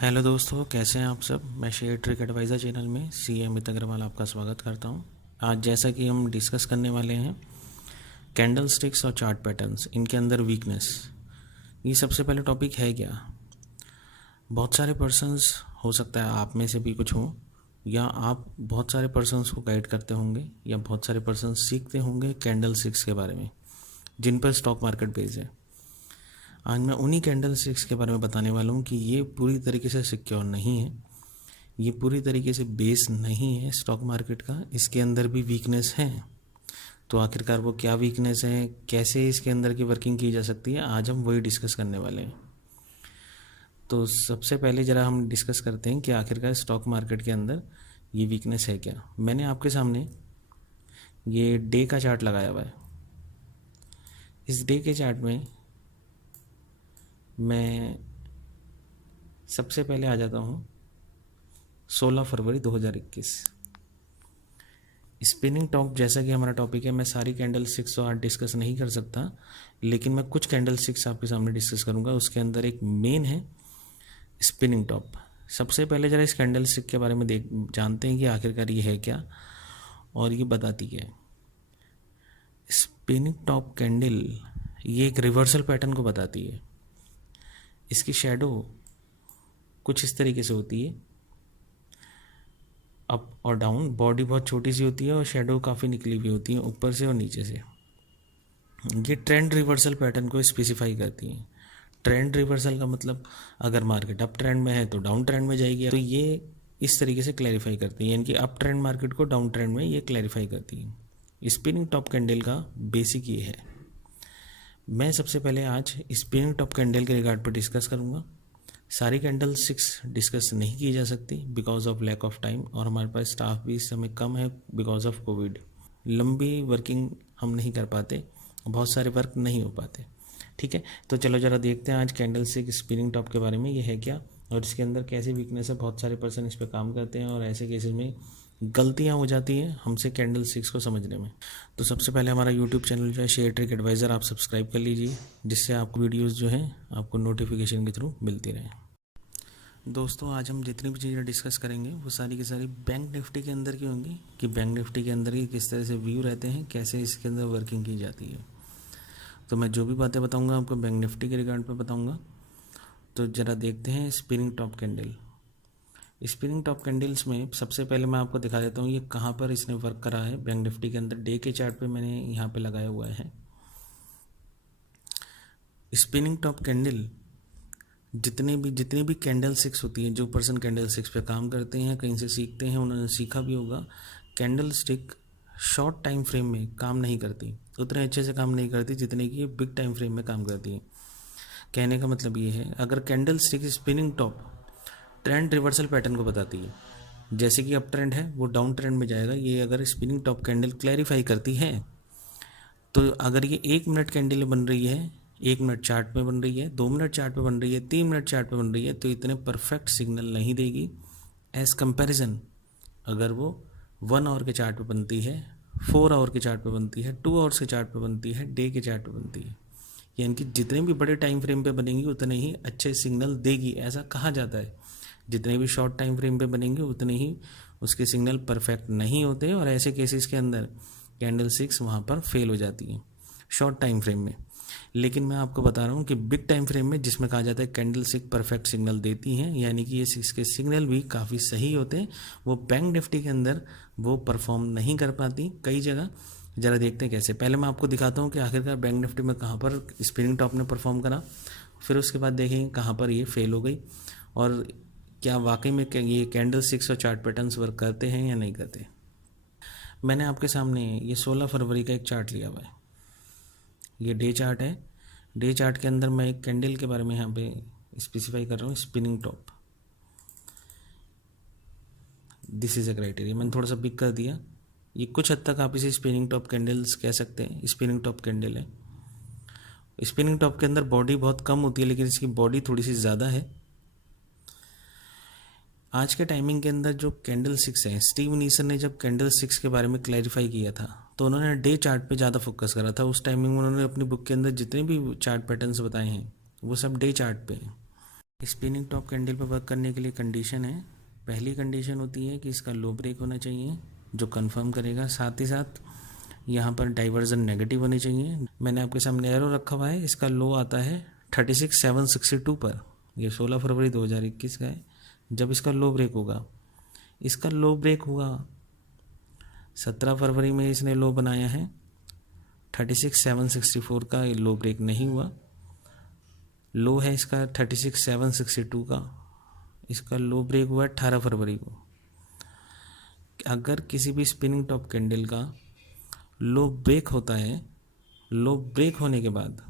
Hello दोस्तों, कैसे हैं आप सब। मैं शेयर ट्रिक एडवाइज़र चैनल में सी अमित अग्रवाल आपका स्वागत करता हूं। आज जैसा कि हम डिस्कस करने वाले हैं कैंडल स्टिक्स और चार्ट पैटर्न्स, इनके अंदर वीकनेस। ये सबसे पहले टॉपिक है क्या। बहुत सारे पर्सन्स, हो सकता है आप में से भी कुछ हो, या आप बहुत सारे पर्सन्स को गाइड करते होंगे, या बहुत सारे पर्सन्स सीखते होंगे कैंडल स्टिक्स के बारे में, जिन पर स्टॉक मार्केट बेस्ड है। आज मैं उन्हीं कैंडल स्टिक्स के बारे में बताने वाला हूँ कि ये पूरी तरीके से सिक्योर नहीं है, ये पूरी तरीके से बेस नहीं है स्टॉक मार्केट का, इसके अंदर भी वीकनेस है। तो आखिरकार वो क्या वीकनेस है, कैसे इसके अंदर की वर्किंग की जा सकती है, आज हम वही डिस्कस करने वाले हैं। तो सबसे पहले ज़रा हम डिस्कस करते हैं कि आखिरकार स्टॉक मार्केट के अंदर ये वीकनेस है क्या। मैंने आपके सामने ये डे का चार्ट लगाया हुआ है। इस डे के चार्ट में मैं सबसे पहले आ जाता हूँ 16 फरवरी 2021। स्पिनिंग टॉप जैसा कि हमारा टॉपिक है, मैं सारी कैंडल स्टिक्स तो आज डिस्कस नहीं कर सकता, लेकिन मैं कुछ कैंडल स्टिक्स आपके सामने डिस्कस करूंगा। उसके अंदर एक मेन है स्पिनिंग टॉप। सबसे पहले ज़रा इस कैंडल स्टिक के बारे में जानते हैं कि आखिरकार ये है क्या और ये बताती क्या है। स्पिनिंग टॉप कैंडल ये एक रिवर्सल पैटर्न को बताती है। इसकी शेडो कुछ इस तरीके से होती है, अप और डाउन। बॉडी बहुत छोटी सी होती है और शेडो काफ़ी निकली हुई होती है ऊपर से और नीचे से। ये ट्रेंड रिवर्सल पैटर्न को स्पेसिफाई करती हैं। ट्रेंड रिवर्सल का मतलब अगर मार्केट अप ट्रेंड में है तो डाउन ट्रेंड में जाएगी, तो ये इस तरीके से क्लैरिफाई करती है, यानी कि अप ट्रेंड मार्केट को डाउन ट्रेंड में ये क्लैरिफाई करती है। स्पिनिंग टॉप कैंडल का बेसिक ये है। मैं सबसे पहले आज स्पिनिंग टॉप कैंडल के रिगार्ड पर डिस्कस करूँगा। सारी कैंडल स्टिक्स डिस्कस नहीं की जा सकती because of lack of time, और हमारे पास स्टाफ भी इस समय कम है बिकॉज ऑफ कोविड। लंबी वर्किंग हम नहीं कर पाते, बहुत सारे वर्क नहीं हो पाते। ठीक है, तो चलो ज़रा देखते हैं आज कैंडल स्टिक स्पिनिंग टॉप के बारे में, ये है क्या और इसके अंदर कैसे वीकनेस है। बहुत सारे पर्सन इस पर काम करते हैं और ऐसे केसेस में गलतियां हो जाती हैं हमसे कैंडल स्टिक्स को समझने में। तो सबसे पहले हमारा यूट्यूब चैनल जो है शेयर ट्रिक एडवाइज़र, आप सब्सक्राइब कर लीजिए, जिससे आपको वीडियोस जो हैं आपको नोटिफिकेशन के थ्रू मिलती रहे। दोस्तों, आज हम जितनी भी चीज़ें डिस्कस करेंगे वो सारी की सारी बैंक निफ्टी के अंदर की होंगी, कि बैंक निफ्टी के अंदर ही किस तरह से व्यू रहते हैं, कैसे इसके अंदर वर्किंग की जाती है। तो मैं जो भी बातें बताऊंगा आपको बैंक निफ्टी के रिगार्ड पर बताऊंगा। तो ज़रा देखते हैं spinning top candle. Spinning top candles में सबसे पहले मैं आपको दिखा देता हूँ ये कहाँ पर इसने वर्क करा है। बैंक निफ्टी के अंदर डे के चार्ट पे मैंने यहाँ पे लगाया हुआ है। स्पिनिंग टॉप कैंडल जितनी भी कैंडल स्टिक्स होती हैं, जो पर्सन कैंडल स्टिक्स पे काम करते हैं, कहीं से सीखते हैं, उन्होंने सीखा भी होगा, candle stick short time frame में काम नहीं करती, उतने अच्छे से काम नहीं करती जितने कि ये बिग टाइम फ्रेम में काम करती है। कहने का मतलब ये है, अगर candle stick spinning top trend reversal pattern को बताती है, जैसे कि अप ट्रेंड है वो डाउन ट्रेंड में जाएगा, ये अगर स्पिनिंग टॉप कैंडल क्लैरिफाई करती है, तो अगर ये 1 मिनट कैंडल बन रही है, 1 मिनट चार्ट में बन रही है, 2 मिनट चार्ट पे बन रही है, 3 मिनट चार्ट पे बन रही है, तो इतने परफेक्ट सिग्नल नहीं देगी एज कंपैरिजन अगर वो 1 आवर के चार्ट पे बनती है, 4 आवर के चार्ट पे बनती है, 2 आवर्स के चार्ट पे बनती है, डे के चार्ट पे बनती है। यानी कि जितने भी बड़े टाइम फ्रेम पे बनेंगी उतने ही अच्छे सिग्नल देगी, ऐसा कहा जाता है। जितने भी शॉर्ट टाइम फ्रेम पे बनेंगे उतने ही उसके सिग्नल परफेक्ट नहीं होते, और ऐसे केसेस के अंदर कैंडल स्टिक्स वहाँ पर फेल हो जाती हैं शॉर्ट टाइम फ्रेम में। लेकिन मैं आपको बता रहा हूँ कि बिग टाइम फ्रेम में, जिसमें कहा जाता है कैंडल स्टिक परफेक्ट सिग्नल देती हैं, यानी कि ये इसके सिग्नल भी काफ़ी सही होते हैं, वो बैंक निफ्टी के अंदर वो परफॉर्म नहीं कर पाती कई जगह। ज़रा देखते हैं कैसे। पहले मैं आपको दिखाता हूँ कि आखिरकार बैंक निफ्टी में कहाँ पर स्पिनिंग टॉप ने परफॉर्म करा, फिर उसके बाद देखेंगे कहाँ पर ये फेल हो गई, और क्या वाकई में ये कैंडल स्टिक्स और चार्ट पैटर्न्स वर्क करते हैं या नहीं करते। मैंने आपके सामने ये 16 फरवरी का एक चार्ट लिया हुआ है। ये डे चार्ट है। डे चार्ट के अंदर मैं एक कैंडल के बारे में यहाँ पे स्पेसिफाई कर रहा हूँ, spinning top. This is a criteria, मैंने थोड़ा सा पिक कर दिया। ये कुछ हद तक आप इसे स्पिनिंग टॉप कैंडल्स कह सकते हैं। स्पिनिंग टॉप कैंडल है। स्पिनिंग टॉप के अंदर बॉडी बहुत कम होती है, लेकिन इसकी बॉडी थोड़ी सी ज़्यादा है। आज के टाइमिंग के अंदर जो कैंडल स्टिक्स हैं, स्टीव नीसन ने जब कैंडल स्टिक्स के बारे में क्लैरिफाई किया था, तो उन्होंने डे चार्ट पे ज़्यादा फोकस करा था। उस टाइमिंग में उन्होंने अपनी बुक के अंदर जितने भी चार्ट पैटर्न्स बताए हैं वो सब डे चार्ट पे हैं। स्पिनिंग टॉप कैंडल पर वर्क करने के लिए कंडीशन है। पहली कंडीशन होती है कि इसका लो ब्रेक होना चाहिए, जो कंफर्म करेगा। साथ ही साथ यहाँ पर डाइवर्जन नेगेटिव होनी चाहिए। मैंने आपके सामने एरो रखा हुआ है, इसका लो आता है 36,762 पर। ये 16 फरवरी 2021 का है। जब इसका लो ब्रेक होगा, इसका लो ब्रेक हुआ 17 फरवरी में इसने लो बनाया है 36,764 का, ये लो ब्रेक नहीं हुआ। लो है इसका 36,762 का, इसका लो ब्रेक हुआ 18 फरवरी को। अगर किसी भी स्पिनिंग टॉप कैंडल का लो ब्रेक होता है, लो ब्रेक होने के बाद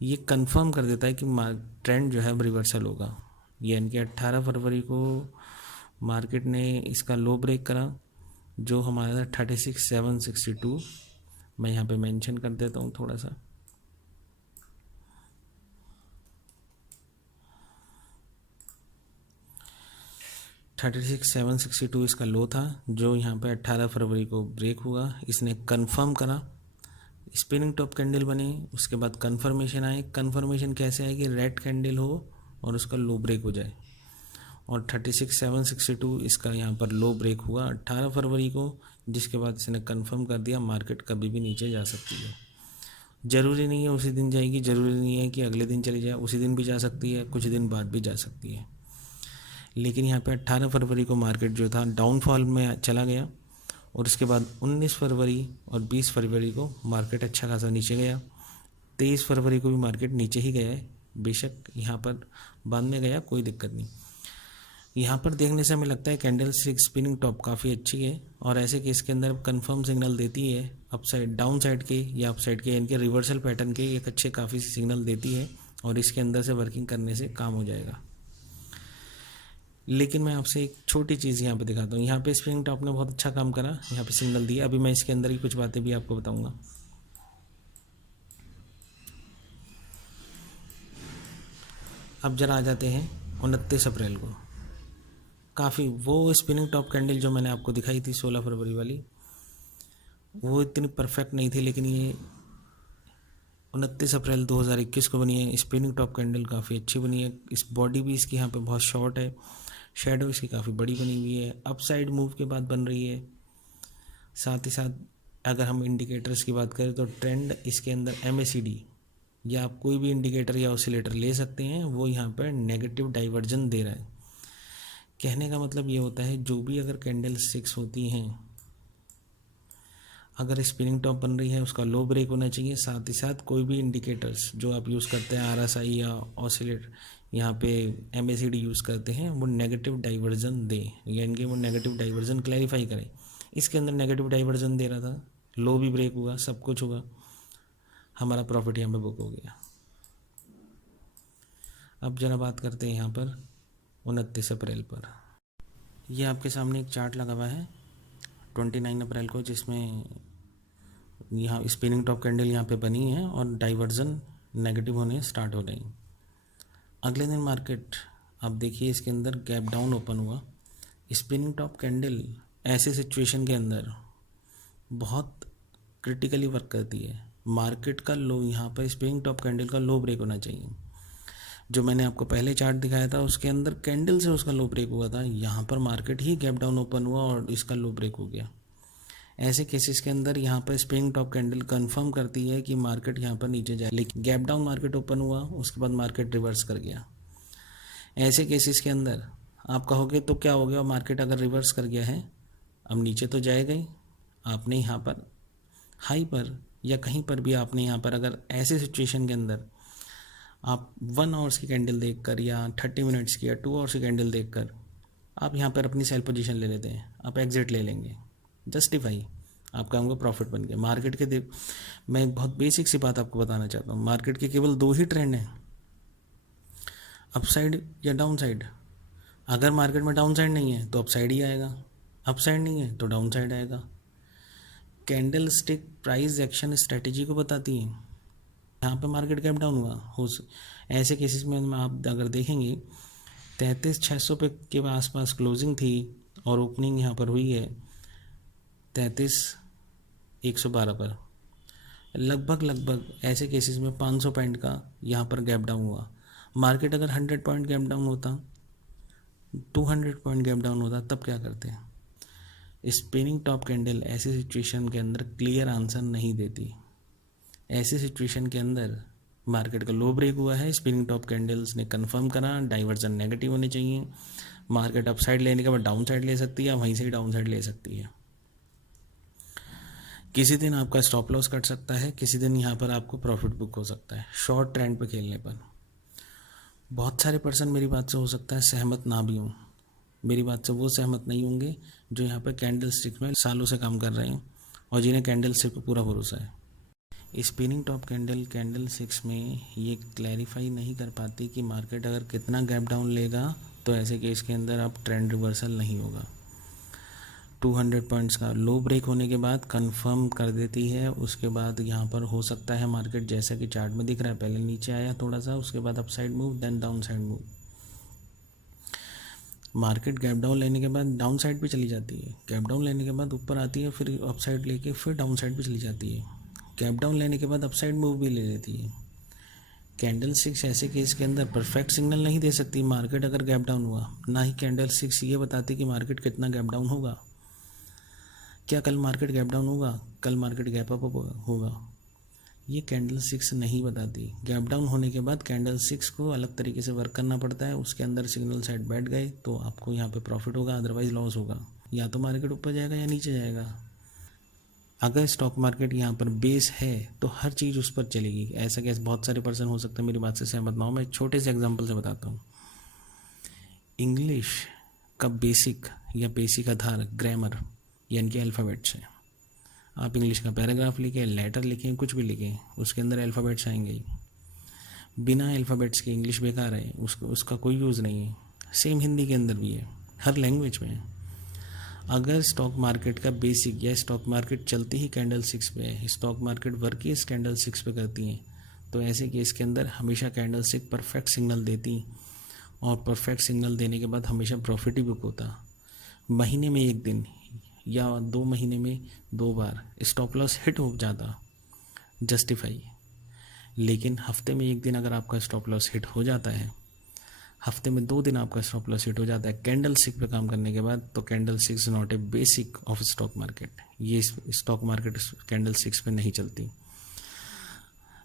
ये कंफर्म कर देता है कि ट्रेंड जो है रिवर्सल होगा। यानी कि 18 फरवरी को मार्केट ने इसका लो ब्रेक करा, जो हमारा था 36,762। मैं यहाँ पे मेंशन कर देता हूँ थोड़ा सा। $36,762 इसका लो था, जो यहाँ पे 18 फरवरी को ब्रेक हुआ। इसने कंफर्म करा, स्पिनिंग टॉप कैंडल बने, उसके बाद कंफर्मेशन आए। कंफर्मेशन कैसे आए कि रेड कैंडल हो और उसका लो ब्रेक हो जाए, और 36,762 इसका यहाँ पर लो ब्रेक हुआ 18 फरवरी को, जिसके बाद इसने कंफर्म कर दिया मार्केट कभी भी नीचे जा सकती है। ज़रूरी नहीं है उसी दिन जाएगी, ज़रूरी नहीं है कि अगले दिन चली जाए, उसी दिन भी जा सकती है, कुछ दिन बाद भी जा सकती है। लेकिन यहाँ पे 18 फरवरी को मार्केट जो था डाउनफॉल में चला गया, और उसके बाद 19 फरवरी और 20 फरवरी को मार्केट अच्छा खासा नीचे गया। 23 फरवरी को भी मार्केट नीचे ही गया है, बेशक यहाँ पर बाद में गया, कोई दिक्कत नहीं। यहाँ पर देखने से हमें लगता है कैंडल स्पिनिंग टॉप काफ़ी अच्छी है, और ऐसे केस के अंदर कंफर्म सिग्नल देती है अपसाइड डाउन साइड के या अपसाइड के, यानी कि रिवर्सल पैटर्न के एक अच्छे काफ़ी सिग्नल देती है, और इसके अंदर से वर्किंग करने से काम हो जाएगा। लेकिन मैं आपसे एक छोटी चीज़ यहाँ पे दिखाता हूँ। यहाँ पे स्पिनिंग टॉप ने बहुत अच्छा काम करा, यहाँ पे सिग्नल दिया। अभी मैं इसके अंदर की कुछ बातें भी आपको बताऊँगा। अब जरा आ जाते हैं 29 अप्रैल को। काफ़ी वो स्पिनिंग टॉप कैंडल जो मैंने आपको दिखाई थी 16 फरवरी वाली, वो इतनी परफेक्ट नहीं थी, लेकिन ये 29 अप्रैल 2021 को बनी है। स्पिनिंग टॉप कैंडल काफ़ी अच्छी बनी है। इस बॉडी भी इसकी यहाँ पे बहुत शॉर्ट है, शेडो इसकी काफ़ी बड़ी बनी हुई है, अपसाइड मूव के बाद बन रही है। साथ ही साथ अगर हम इंडिकेटर्स की बात करें तो ट्रेंड इसके अंदर MACD या आप कोई भी इंडिकेटर या ऑसिलेटर ले सकते हैं, वो यहाँ पर नेगेटिव डाइवर्जन दे रहा है। कहने का मतलब ये होता है, जो भी अगर कैंडल स्टिक्स होती हैं, अगर स्पिनिंग टॉप बन रही है, उसका लो ब्रेक होना चाहिए। साथ ही साथ कोई भी इंडिकेटर्स जो आप यूज़ करते हैं, RSI या ऑसिलेटर, यहाँ पे MACD यूज़ करते हैं, वो नेगेटिव डाइवर्जन दें, यानी कि वो नेगेटिव डाइवर्जन क्लैरिफाई करें। इसके अंदर नेगेटिव डाइवर्जन दे रहा था, लो भी ब्रेक हुआ, सब कुछ हुआ, हमारा प्रॉफिट यहाँ पे बुक हो गया। अब जरा बात करते हैं यहाँ पर 29 अप्रैल पर। ये आपके सामने एक चार्ट लगा हुआ है 29 अप्रैल को, जिसमें यहाँ स्पिनिंग टॉप कैंडल यहाँ पे बनी है और डाइवर्जन नेगेटिव होने स्टार्ट हो गई। अगले दिन मार्केट, आप देखिए इसके अंदर गैप डाउन ओपन हुआ। स्पिनिंग टॉप कैंडल ऐसे सिचुएशन के अंदर बहुत क्रिटिकली वर्क करती है। मार्केट का लो, यहाँ पर स्पिनिंग टॉप कैंडल का लो ब्रेक होना चाहिए। जो मैंने आपको पहले चार्ट दिखाया था, उसके अंदर कैंडल से उसका लो ब्रेक हुआ था। यहाँ पर मार्केट ही गैप डाउन ओपन हुआ और इसका लो ब्रेक हो गया। ऐसे केसेस के अंदर यहाँ पर स्पिनिंग टॉप कैंडल कंफर्म करती है कि मार्केट यहाँ पर नीचे जाए, लेकिन गैप डाउन मार्केट ओपन हुआ, उसके बाद मार्केट रिवर्स कर गया। ऐसे केसेस के अंदर आप कहोगे तो क्या हो गया, मार्केट अगर रिवर्स कर गया है, अब नीचे तो जाएगा ही। आपने यहाँ पर हाई पर या कहीं पर भी आपने यहाँ पर अगर ऐसे सिचुएशन के अंदर आप 1 आवर्स की कैंडल देखकर या 30 मिनट्स की या 2 आवर्स की कैंडल देखकर आप यहाँ पर अपनी सेल पोजीशन ले लेते हैं, आप एग्जिट ले लेंगे, जस्टिफाई, आपका हमको प्रॉफिट बन गया। मार्केट के मैं एक बहुत बेसिक सी बात आपको बताना चाहता हूँ। मार्केट के केवल 2 ही ट्रेंड हैं, अपसाइड या डाउन साइड। अगर मार्केट में डाउन साइड नहीं है तो अपसाइड ही आएगा, अपसाइड नहीं है तो डाउन साइड आएगा। Candle stick price action strategy को बताती है। यहाँ पे मार्केट गैप डाउन हुआ, हो ऐसे केसेस में आप अगर देखेंगे 33,600 पे के आसपास क्लोजिंग थी और ओपनिंग यहाँ पर हुई है 33,112 पर। लगभग ऐसे केसेस में 500 पॉइंट का यहाँ पर गैप डाउन हुआ। मार्केट अगर 100 पॉइंट गैप डाउन होता, 200 पॉइंट गैप डाउन होता, तब क्या करते हैं? स्पिनिंग टॉप कैंडल ऐसी सिचुएशन के अंदर क्लियर आंसर नहीं देती। ऐसी सिचुएशन के अंदर मार्केट का लो ब्रेक हुआ है, स्पिनिंग टॉप कैंडल्स ने कंफर्म करा, डाइवर्जन नेगेटिव होने चाहिए, मार्केट अप साइड लेने के बाद डाउन साइड ले सकती है, वहीं से ही डाउन साइड ले सकती है। किसी दिन आपका स्टॉप लॉस कट सकता है, किसी दिन यहाँ पर आपको प्रॉफिट बुक हो सकता है शॉर्ट ट्रेंड पे खेलने पर। बहुत सारे पर्सन मेरी बात से हो सकता है सहमत ना भी हों। मेरी बात से वो सहमत नहीं होंगे जो यहाँ पर कैंडल स्टिक में सालों से काम कर रहे हैं और जिन्हें कैंडल स्टिक पर पूरा भरोसा है। Spinning top candle candle sticks में ये क्लैरिफाई नहीं कर पाती कि मार्केट अगर कितना गैप डाउन लेगा तो ऐसे केस के अंदर अब ट्रेंड रिवर्सल नहीं होगा। 200 पॉइंट्स का लो ब्रेक होने के बाद कंफर्म कर देती है, उसके बाद यहाँ पर हो सकता है मार्केट जैसा कि चार्ट में दिख रहा है, पहले नीचे आया थोड़ा सा, उसके बाद upside move, then downside move. Market gap down लेने के बाद डाउन साइड पे चली जाती है, गैप डाउन लेने के बाद ऊपर आती है, फिर अप साइड लेके फिर डाउन साइड पे चली जाती है, गैप डाउन लेने के बाद अप साइड मूव भी ले लेती है। कैंडल स्टिक्स ऐसे केस के अंदर परफेक्ट सिग्नल नहीं दे सकती मार्केट अगर गैप डाउन हुआ, ना ही कैंडल स्टिक्स ये बताती कि मार्केट कितना गैप डाउन होगा। क्या कल मार्केट गैप डाउन होगा, कल मार्केट गैप अप होगा, ये कैंडल स्टिक्स नहीं बताती। गैप डाउन होने के बाद कैंडल स्टिक्स को अलग तरीके से वर्क करना पड़ता है, उसके अंदर सिग्नल साइड बैठ गए तो आपको यहाँ पे प्रॉफिट होगा, अदरवाइज लॉस होगा। या तो मार्केट ऊपर जाएगा या नीचे जाएगा। अगर स्टॉक मार्केट यहाँ पर बेस है तो हर चीज़ उस पर चलेगी। ऐसा कैसे बहुत सारे पर्सन हो सकते हैं मेरी बात से सहमत ना हो, मैं एक छोटे से एग्जाम्पल से बताता हूँ। इंग्लिश का बेसिक या बेसिक आधार ग्रामर यानी कि अल्फ़ाबेट्स है। आप इंग्लिश का पैराग्राफ लिखें, लेटर लिखें, कुछ भी लिखें, उसके अंदर अल्फ़ाबेट्स आएंगे ही। बिना अल्फ़ाबेट्स के इंग्लिश बेकार है, उसका कोई यूज़ नहीं है। सेम हिंदी के अंदर भी है, हर लैंग्वेज में है। अगर स्टॉक मार्केट का बेसिक या स्टॉक मार्केट चलती ही कैंडल स्टिक्स पे है, स्टॉक मार्केट वर्क ही इस कैंडल स्टिक्स पे करती हैं, तो ऐसे केस के अंदर हमेशा कैंडल स्टिक परफेक्ट सिग्नल देती और परफेक्ट सिग्नल देने के बाद हमेशा प्रॉफिट ही बुक होता। महीने में एक दिन या 2 महीने में 2 बार स्टॉप लॉस हिट हो जाता जस्टिफाई, लेकिन हफ्ते में एक दिन अगर आपका स्टॉप लॉस हिट हो जाता है, हफ्ते में 2 दिन आपका स्टॉप लॉस हिट हो जाता है कैंडल स्टिक पे काम करने के बाद, तो candle sticks not a basic of stock market. ये स्टॉक मार्केट कैंडल स्टिक्स पे नहीं चलती।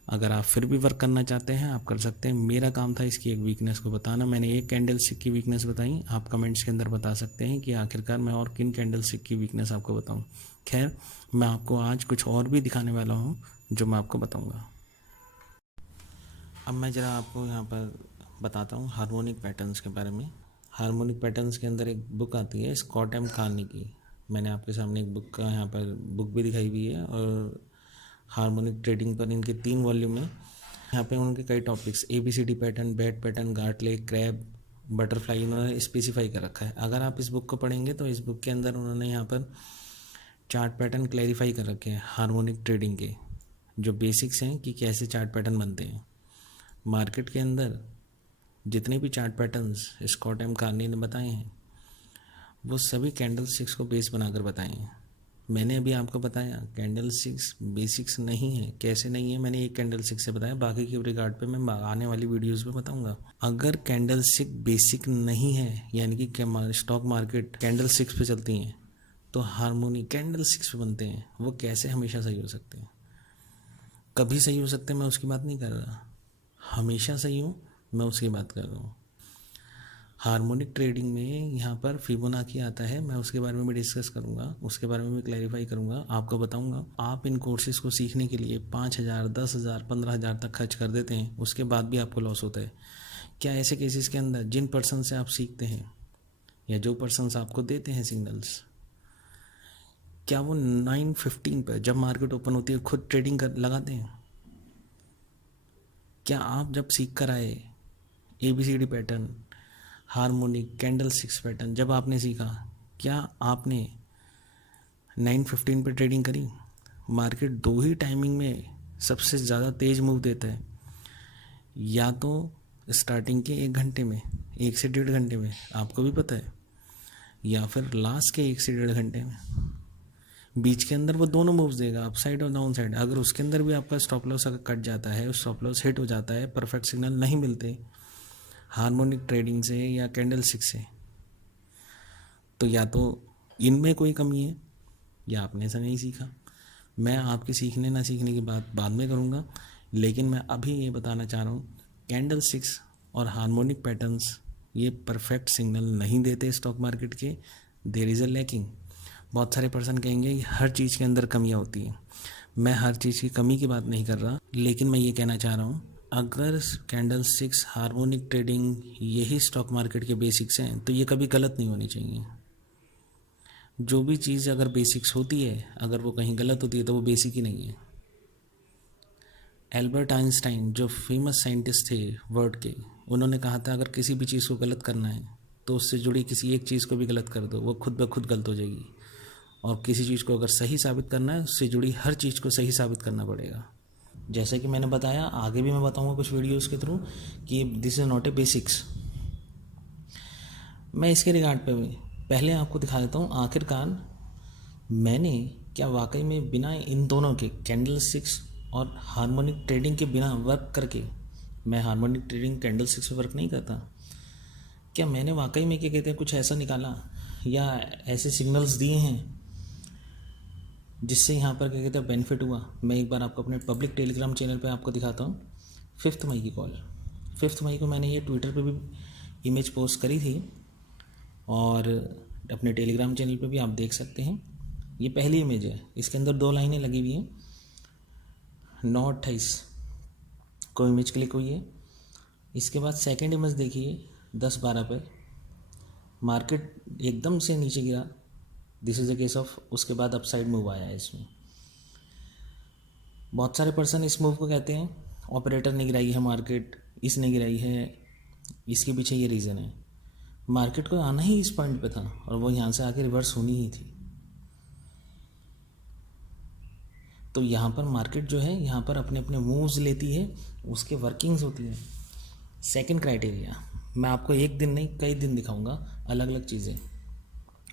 अगर आप फिर भी वर्क करना चाहते हैं आप कर सकते हैं। मेरा काम था इसकी एक वीकनेस को बताना। मैंने एक कैंडल स्टिक की वीकनेस बताई, आप कमेंट्स के अंदर बता सकते हैं कि आखिरकार मैं और किन कैंडल स्टिक की वीकनेस आपको बताऊं। खैर, मैं आपको आज कुछ और भी दिखाने वाला हूं जो मैं आपको बताऊंगा। अब मैं ज़रा आपको यहाँ पर बताता हूँ हार्मोनिक पैटर्न्स के बारे में। हार्मोनिक पैटर्न्स के अंदर एक बुक आती है स्कॉट एम कार्नी की। मैंने आपके सामने एक बुक का यहाँ पर बुक भी दिखाई हुई है और हार्मोनिक ट्रेडिंग पर इनके 3 वॉल्यूम है। यहाँ पे उनके कई topics ABCD pattern, bat pattern, Gartley, crab, butterfly इन्होंने स्पेसिफाई कर रखा है। अगर आप इस बुक को पढ़ेंगे तो इस बुक के अंदर उन्होंने यहाँ पर चार्ट पैटर्न क्लैरिफाई कर रखे हैं हार्मोनिक ट्रेडिंग के, जो बेसिक्स हैं कि कैसे चार्ट पैटर्न बनते हैं। मार्केट के अंदर जितने भी chart patterns Scott M Carney ने बताए हैं वो सभी कैंडल स्टिक्स को बेस बनाकर बताए हैं। मैंने अभी आपको बताया कैंडल स्टिक्स बेसिक्स नहीं है। कैसे नहीं है, मैंने एक कैंडल स्टिक से बताया, बाकी के रिगार्ड पे मैं आने वाली वीडियोस में बताऊंगा। अगर कैंडल स्टिक बेसिक नहीं है यानी कि स्टॉक मार्केट कैंडल स्टिक्स पे चलती हैं तो हार्मोनिक कैंडल स्टिक्स पे बनते हैं, वो कैसे हमेशा सही हो सकते हैं? कभी सही हो सकते हैं मैं उसकी बात नहीं कर रहा, हमेशा सही हो मैं उसकी बात कर रहा हूँ। हार्मोनिक ट्रेडिंग में यहाँ पर फिबोनाची आता है, मैं उसके बारे में भी डिस्कस करूँगा, उसके बारे में भी क्लैरिफाई करूँगा, आपको बताऊँगा। आप इन कोर्सेज को सीखने के लिए 5,000, 10,000, 15,000 तक खर्च कर देते हैं, उसके बाद भी आपको लॉस होता है। क्या ऐसे केसेस के अंदर जिन पर्सन से आप सीखते हैं या जो पर्सन्स आपको देते हैं सिग्नल्स, क्या वो 9:15 पर जब मार्केट ओपन होती है खुद ट्रेडिंग कर लगाते हैं? क्या आप जब सीख कर आए ABCD pattern, harmonic, candle sticks pattern जब आपने सीखा, क्या आपने 9:15 पे ट्रेडिंग करी? मार्केट 2 ही टाइमिंग में सबसे ज़्यादा तेज़ मूव देता है, या तो स्टार्टिंग के 1 घंटे में, 1 से 1.5 घंटे में, आपको भी पता है, या फिर लास्ट के 1 से 1.5 घंटे में। बीच के अंदर वो दोनों मूव्स देगा, अप साइड और डाउन साइड। अगर उसके अंदर भी आपका स्टॉप लॉस अगर कट जाता है, स्टॉप लॉस हिट हो जाता है, परफेक्ट सिग्नल नहीं मिलते, हार्मोनिक ट्रेडिंग से या कैंडल स्टिक से, तो या तो इनमें कोई कमी है या आपने ऐसा नहीं सीखा। मैं आपके सीखने ना सीखने की बात बाद में करूँगा, लेकिन मैं अभी ये बताना चाह रहा हूँ, कैंडल स्टिक्स और हार्मोनिक पैटर्न्स ये परफेक्ट सिग्नल नहीं देते स्टॉक मार्केट के। There is a lacking. बहुत सारे पर्सन कहेंगे कि हर चीज़ के अंदर कमियाँ होती हैं। मैं हर चीज़ की कमी की बात नहीं कर रहा, लेकिन मैं ये कहना चाह रहा हूँ, अगर कैंडल स्टिक्स, हार्मोनिक ट्रेडिंग यही स्टॉक मार्केट के बेसिक्स हैं तो ये कभी गलत नहीं होनी चाहिए। जो भी चीज़ अगर बेसिक्स होती है, अगर वो कहीं गलत होती है तो वो बेसिक ही नहीं है। एल्बर्ट आइंस्टाइन जो फेमस साइंटिस्ट थे वर्ल्ड के, उन्होंने कहा था अगर किसी भी चीज़ को गलत करना है तो उससे जुड़ी किसी एक चीज़ को भी गलत कर दो, वो खुद ब खुद गलत हो जाएगी। और किसी चीज़ को अगर सही साबित करना है, उससे जुड़ी हर चीज़ को सही साबित करना पड़ेगा। जैसे कि मैंने बताया, आगे भी मैं बताऊंगा कुछ वीडियोस के थ्रू कि this is not a basics. मैं इसके रिगार्ड पे पहले आपको दिखा देता हूँ आखिरकार मैंने क्या वाकई में बिना इन दोनों के, कैंडल स्टिक्स और हार्मोनिक ट्रेडिंग के बिना वर्क करके, मैं हार्मोनिक ट्रेडिंग कैंडल स्टिक्स पे वर्क नहीं करता, क्या मैंने वाकई में क्या कहते हैं कुछ ऐसा निकाला या ऐसे सिग्नल्स दिए हैं जिससे यहाँ पर क्या कहते हैं बेनिफिट हुआ। मैं एक बार आपको अपने पब्लिक टेलीग्राम चैनल पे आपको दिखाता हूँ। 5 मई की कॉल, 5 मई को मैंने ये ट्विटर पे भी इमेज पोस्ट करी थी और अपने टेलीग्राम चैनल पे भी आप देख सकते हैं। ये पहली इमेज है, इसके अंदर 2 लाइनें लगी हुई हैं। 9/28 को इमेज क्लिक हुई है। इसके बाद सेकंड इमेज देखिए 10/12 पे, मार्केट एकदम से नीचे गिरा। This is a case of, उसके बाद अपसाइड मूव आया है इसमें। बहुत सारे पर्सन इस मूव को कहते हैं ऑपरेटर ने गिराई है मार्केट, इसने गिराई है, इसके पीछे ये रीज़न है। मार्केट को आना ही इस पॉइंट पे था और वो यहाँ से आके रिवर्स होनी ही थी। तो यहाँ पर मार्केट जो है यहाँ पर अपने अपने मूव्स लेती है, उसके वर्किंग्स होती है। सेकंड क्राइटेरिया, मैं आपको एक दिन नहीं कई दिन दिखाऊंगा अलग अलग चीज़ें,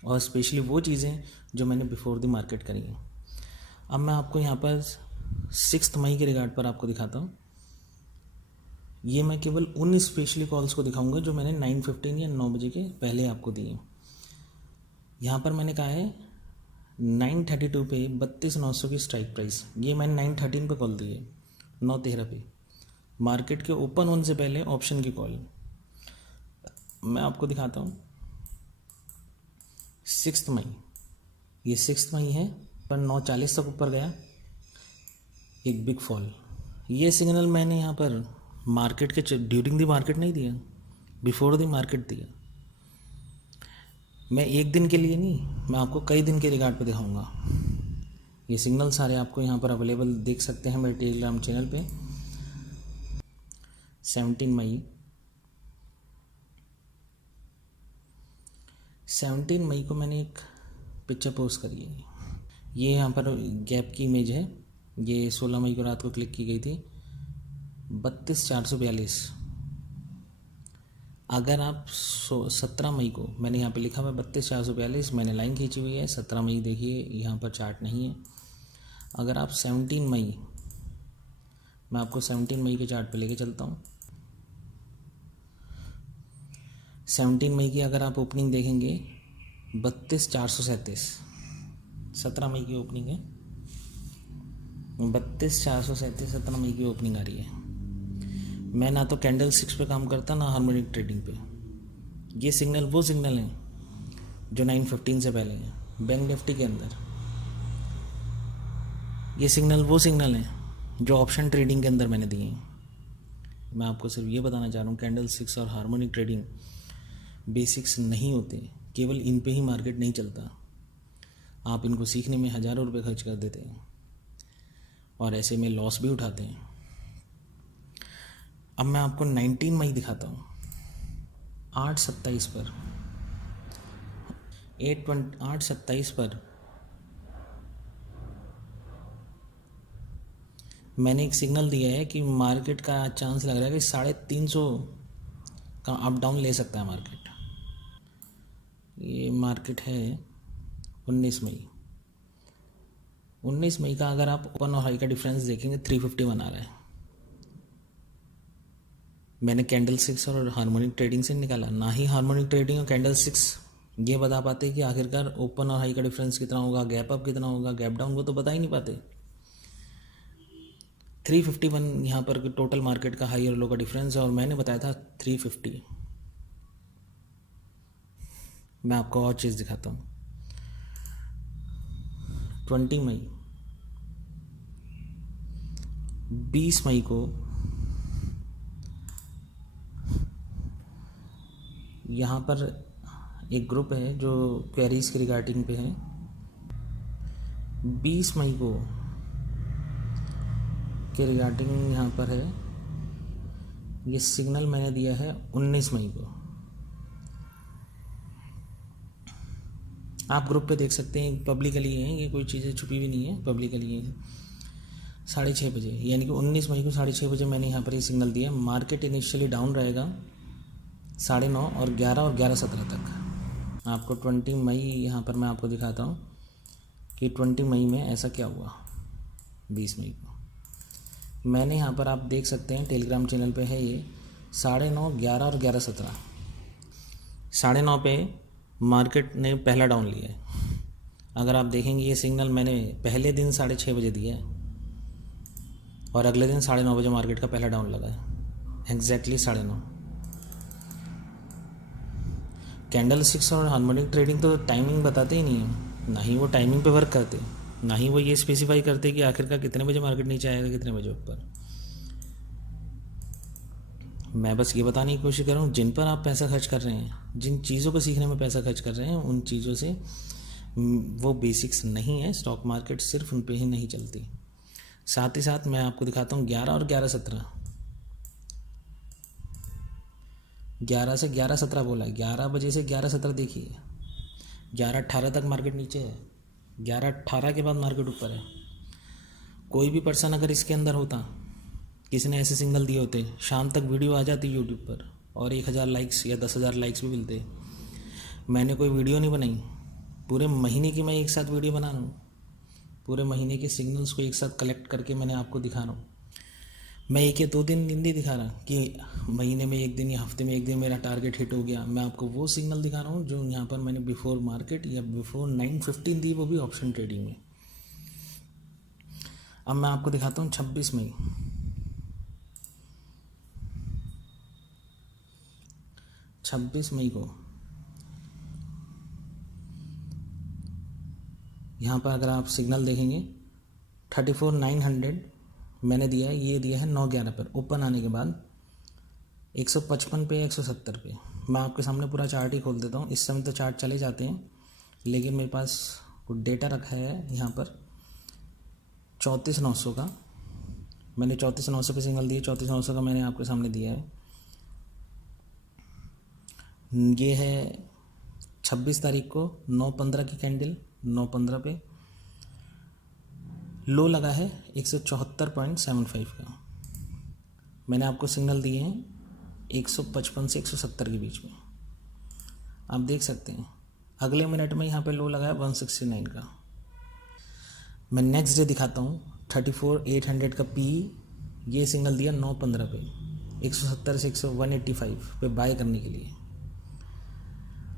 और स्पेशली वो चीज़ें जो मैंने बिफोर द मार्केट करी हैं। अब मैं आपको यहाँ पर 6 मई के रिगार्ड पर आपको दिखाता हूँ। ये मैं केवल उन स्पेशली कॉल्स को दिखाऊंगा जो मैंने 9:15 या 9 बजे के पहले आपको दिए। यहाँ पर मैंने कहा है 9:32 पे 32,900 की स्ट्राइक प्राइस, ये मैंने 9:13 पे कॉल दी है, 9:13 पे मार्केट के ओपन होने से पहले ऑप्शन की कॉल। मैं आपको दिखाता हूँ 6 मई, ये 6 मई है, पर 9:40 तक ऊपर गया, एक बिग फॉल। ये सिग्नल मैंने यहाँ पर मार्केट के ड्यूरिंग द मार्केट नहीं दिया, बिफोर द मार्केट दिया। मैं एक दिन के लिए नहीं, मैं आपको कई दिन के रिगार्ड पे दिखाऊंगा। ये सिग्नल सारे आपको यहाँ पर अवेलेबल देख सकते हैं मेरे टेलीग्राम चैनल पे। 17 मई, 17 मई को मैंने एक पिक्चर पोस्ट करी है। ये यहाँ पर गैप की इमेज है, ये 16 मई को रात को क्लिक की गई थी। 32,442। अगर आप 17 मई को, मैंने यहाँ पे लिखा हुआ 32,442, मैंने लाइन खींची हुई है। 17 मई देखिए, यहाँ पर चार्ट नहीं है। अगर आप 17 मई, मैं आपको 17 मई के चार्ट पे लेके चलता हूँ। 17 मई की अगर आप ओपनिंग देखेंगे 32,437, 17 मई की ओपनिंग है 32,437, 17 मई की ओपनिंग आ रही है। मैं ना तो कैंडल स्टिक्स पे काम करता, ना हार्मोनिक ट्रेडिंग पे। ये सिग्नल वो सिग्नल हैं जो 9:15 से पहले हैं बैंक निफ्टी के अंदर। ये सिग्नल वो सिग्नल हैं जो ऑप्शन ट्रेडिंग के अंदर मैंने दिए हैं। मैं आपको सिर्फ ये बताना चाह रहा हूँ, कैंडल स्टिक्स और हार्मोनिक ट्रेडिंग बेसिक्स नहीं होते, केवल इन पे ही मार्केट नहीं चलता। आप इनको सीखने में हज़ारों रुपये खर्च कर देते हैं और ऐसे में लॉस भी उठाते हैं। अब मैं आपको 19 मई दिखाता हूँ। 8:27 पर, 8:27 पर मैंने एक सिग्नल दिया है कि मार्केट का चांस लग रहा है कि 350 का अप डाउन ले सकता है मार्केट। ये मार्केट है 19 मई। 19 मई का अगर आप ओपन और हाई का डिफरेंस देखेंगे 351 आ रहा है। मैंने कैंडल स्टिक्स और हार्मोनिक ट्रेडिंग से निकाला, ना ही हार्मोनिक ट्रेडिंग और कैंडल स्टिक्स ये बता पाते कि आखिरकार ओपन और हाई का डिफरेंस कितना होगा, गैप अप कितना होगा, गैप डाउन, वो तो बता ही नहीं पाते। 351 यहाँ पर टोटल मार्केट का हाई और लो का डिफरेंस है और मैंने बताया था 350। मैं आपको और चीज़ दिखाता हूँ। 20 मई 20 मई को यहाँ पर एक ग्रुप है जो क्वेरीज के रिगार्डिंग पे है। 20 मई को के रिगार्डिंग यहाँ पर है, ये सिग्नल मैंने दिया है 19 मई को। आप ग्रुप पे देख सकते हैं, पब्लिकली है, ये कोई चीज़ें छुपी भी नहीं है, पब्लिकली है। 6:30 बजे यानी कि 19 मई को 6:30 बजे मैंने यहाँ पर ये सिग्नल दिया। मार्केट इनिशियली डाउन रहेगा 9:30 और 11:17 तक। आपको 20 मई यहाँ पर मैं आपको दिखाता हूँ कि 20 मई में ऐसा क्या हुआ। 20 मई को मैंने यहाँ पर आप देख सकते हैं टेलीग्राम चैनल पे है ये 9:30, 11 और 11:17। 9:30 पे मार्केट ने पहला डाउन लिया है। अगर आप देखेंगे ये सिग्नल मैंने पहले दिन 6:30 बजे दिया है और अगले दिन 9:30 बजे मार्केट का पहला डाउन लगा है, एग्जैक्टली 9:30। कैंडल स्टिक्स और हार्मोनिक ट्रेडिंग तो टाइमिंग बताते ही नहीं है, ना ही वो टाइमिंग पे वर्क करते, ना ही वो ये स्पेसिफाई करते कि आखिरकार कितने बजे मार्केट नीचे आएगा, कितने बजे ऊपर। मैं बस ये बताने की कोशिश कर रहा हूँ, जिन पर आप पैसा खर्च कर रहे हैं, जिन चीज़ों को सीखने में पैसा खर्च कर रहे हैं, उन चीज़ों से वो बेसिक्स नहीं है। स्टॉक मार्केट सिर्फ उन पे ही नहीं चलती। साथ ही साथ मैं आपको दिखाता हूँ 11 और 11:17। 11 से 11:17 बोला है, 11 बजे से 11:17 देखिए, 11:18 तक मार्केट नीचे है, 11:18 के बाद मार्केट ऊपर है। कोई भी पर्सन अगर इसके अंदर होता, किसी ने ऐसे सिग्नल दिए होते, शाम तक वीडियो आ जाती यूट्यूब पर और 1000 लाइक्स या 10,000 लाइक्स भी मिलते। मैंने कोई वीडियो नहीं बनाई, पूरे महीने की मैं एक साथ वीडियो बना रहा हूँ, पूरे महीने के सिग्नल्स को एक साथ कलेक्ट करके मैंने आपको दिखा रहा हूँ। मैं 1 या 2 दिन नहीं दिखा रहा कि महीने में 1 दिन या हफ्ते में 1 दिन मेरा टारगेट हिट हो गया। मैं आपको वो सिग्नल दिखा रहा हूँ जो यहाँ पर मैंने बिफोर मार्केट या बिफोर 9:15 दी, वो भी ऑप्शन ट्रेडिंग में। अब मैं आपको दिखाता हूँ 26 मई। 26 मई को यहाँ पर अगर आप सिग्नल देखेंगे 34,900 मैंने दिया है, ये दिया है 9:11 पर ओपन आने के बाद 155 पे, 170 पे। मैं आपके सामने पूरा चार्ट ही खोल देता हूँ, इस समय तो चार्ट चले जाते हैं, लेकिन मेरे पास कुछ डेटा रखा है यहाँ पर 34,900 का। मैंने 34,900 पे सिग्नल दिया, 34,900 का मैंने आपके सामने दिया है। ये है 26 तारीख को 9:15 की कैंडल, 9:15 पे लो लगा है 174.75 का। मैंने आपको सिग्नल दिए हैं 155 से 170 के बीच में। आप देख सकते हैं अगले मिनट में यहाँ पे लो लगा है 169 का। मैं नेक्स्ट डे दिखाता हूँ 34,800 का पी, ये सिग्नल दिया 9:15 पे 170 से 185 पे बाय करने के लिए।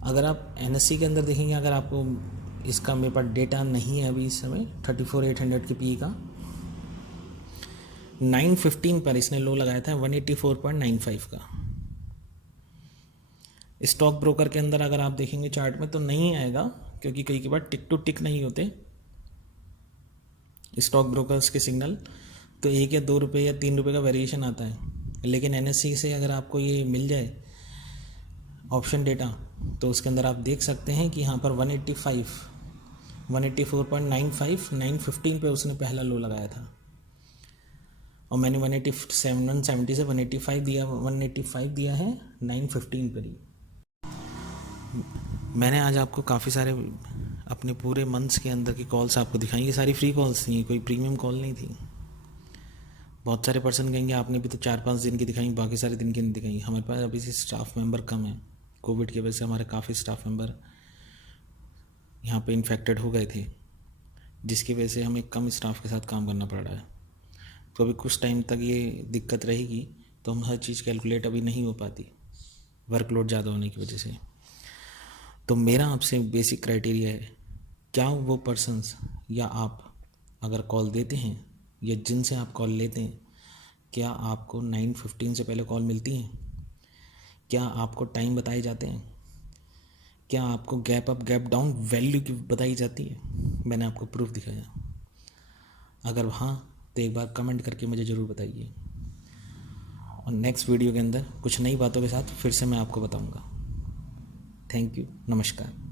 अगर आप NSE के अंदर देखेंगे, अगर आपको इसका मेरे पास डेटा नहीं है अभी इस समय 34,800 के पी का, 9:15 पर इसने लो लगाया था 184.95 का। स्टॉक ब्रोकर के अंदर अगर आप देखेंगे चार्ट में तो नहीं आएगा, क्योंकि कई के बाद टिक टू टिक नहीं होते स्टॉक ब्रोकर्स के सिग्नल, तो 1 या 2 रुपये या 3 रुपये का वेरिएशन आता है। लेकिन NSE से अगर आपको ये मिल जाए ऑप्शन डेटा, तो उसके अंदर आप देख सकते हैं कि यहाँ पर 185, 184.95, 9:15 पे उसने पहला लो लगाया था और मैंने 170 से 185 दिया है 9:15 पर ही। मैंने आज आपको काफ़ी सारे अपने पूरे मंथ्स के अंदर की कॉल्स आपको दिखाई, ये सारी फ्री कॉल्स थी, कोई प्रीमियम कॉल नहीं थी। बहुत सारे पर्सन कहेंगे आपने भी तो 4-5 दिन की दिखाई, बाकी सारे दिन की नहीं दिखाई। हमारे पास अभी से स्टाफ मेंबर कम है, कोविड की वजह से हमारे काफ़ी स्टाफ मेंबर यहाँ पे इन्फेक्टेड हो गए थे, जिसकी वजह से हमें कम स्टाफ के साथ काम करना पड़ रहा है। तो अभी कुछ टाइम तक ये दिक्कत रहेगी, तो हम हर चीज़ कैलकुलेट अभी नहीं हो पाती वर्कलोड ज़्यादा होने की वजह से। तो मेरा आपसे बेसिक क्राइटेरिया है, क्या वो पर्सन्स या आप अगर कॉल देते हैं या जिनसे आप कॉल लेते हैं, क्या आपको 9:15 से पहले कॉल मिलती हैं? क्या आपको टाइम बताए जाते हैं? क्या आपको gap up gap down value की बताई जाती है? मैंने आपको प्रूफ दिखाया। अगर हाँ तो एक बार कमेंट करके मुझे ज़रूर बताइए, और नेक्स्ट वीडियो के अंदर कुछ नई बातों के साथ फिर से मैं आपको बताऊंगा। थैंक यू, नमस्कार।